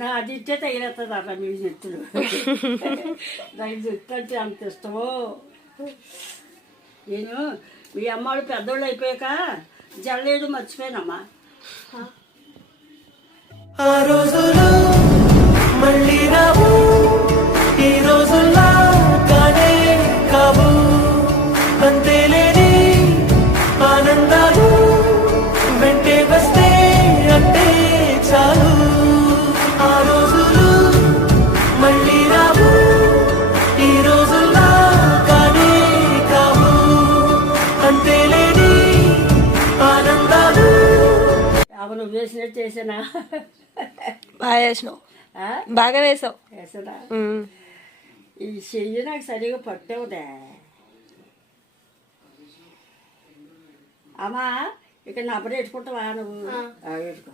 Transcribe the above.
నా అది ఇచ్చే తగిలేస్తుంది అట్లా మీ జుట్టులు. నాకు జుట్టు అంటే అంత ఇష్టమో. నేను మీ అమ్మాళ్ళు పెద్దోళ్ళు అయిపోయాక జల్లేడు మర్చిపోయానమ్మా. ఆ రోజులు మళ్ళీ రావు, ఈ రోజుల్లా కానే కావు, అంతేలేని ఆనందాలు వెంటే వస్తే అంటే చాలు. ఆ రోజులు మళ్ళీ రావు, ఈ రోజుల్లా కానే కావు, అంతేలేని ఆనందాలు. అవును వేసినట్టు చేసానా? బాగా వేసినావు, బాగా వేసావు. వేసనా? ఈ చెయ్యి నాకు సరిగా పట్టవుదే అమ్మా. ఇక నబ్బరు పెట్టుకుంటావా నువ్వు? పెట్టుకో.